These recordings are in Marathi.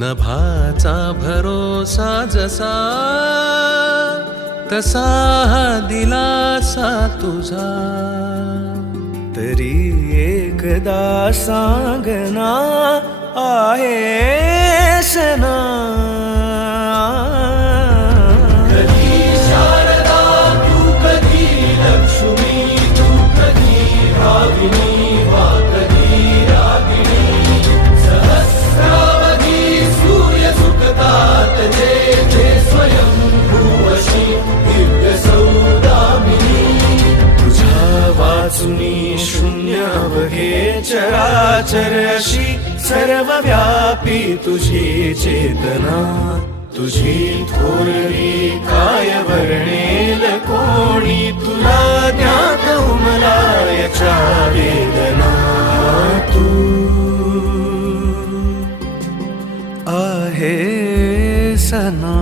नभाचा भरोसा जसा तसा हा दिलासा तुझा, तरी एकदा सांगना आहेस ना. कधी शारदा तू, कधी लक्ष्मी तू, कधी भाविनी वा कधी रागिणी. सहस्रावधी सूर्य सुखतात जे जे स्वयं भूवशी दिव्य सौदामिनी. तुझ्या वाचुनी शून्य अवघे चराचर अशी सर्वव्यापी तुझी चेतना. तुझी थोरली काय वर्णेल कोणी, तुला ज्ञात उमला याच्या वेदना. तू आहेस ना.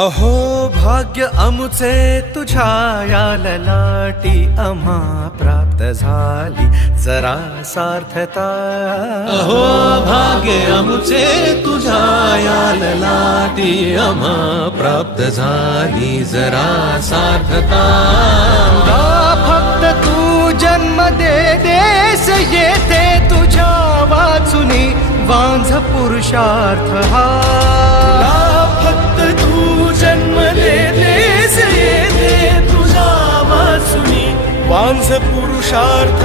अहो भाग्य अमुचे तुझ्या या ललाटी, आम्हा प्राप्त झाली जरा सार्थता. अहो भाग्य अमुचे तुझ्या या ललाटी, आम्हा प्राप्त झाली जरा सार्थता. फक्त तू जन्म दे देस येथे तुझ्या वाचुनी वांझ पुरुषार्थ हा. फक्त तू जन्म दे देस येथे तुझ्या वाचुनी वांझ पुरुषार्थ